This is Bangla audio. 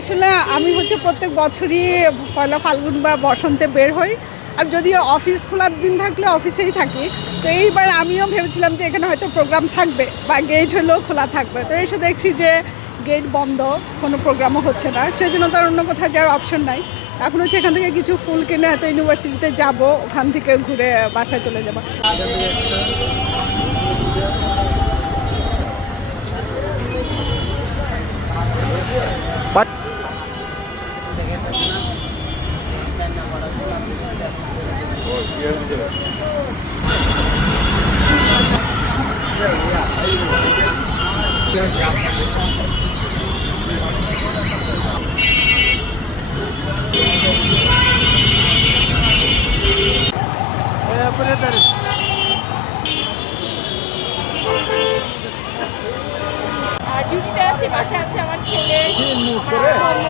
আসলে আমি হচ্ছে প্রত্যেক বছরই পয়লা ফাল্গুন বা বসন্তে বের হই। আর যদিও অফিস খোলার দিন থাকলে অফিসেই থাকি। তো এইবার আমিও ভেবেছিলাম যে এখানে হয়তো প্রোগ্রাম থাকবে বা গেট হলেও খোলা থাকবে। তো এসে দেখছি যে গেট বন্ধ, কোনো প্রোগ্রামও হচ্ছে না। সেজন্য তার অন্য কোথাও যাওয়ার অপশন নাই। এখন হচ্ছে এখান থেকে কিছু ফুল কিনে হয়তো ইউনিভার্সিটিতে যাব, ওখান থেকে ঘুরে বাসায় চলে যাব।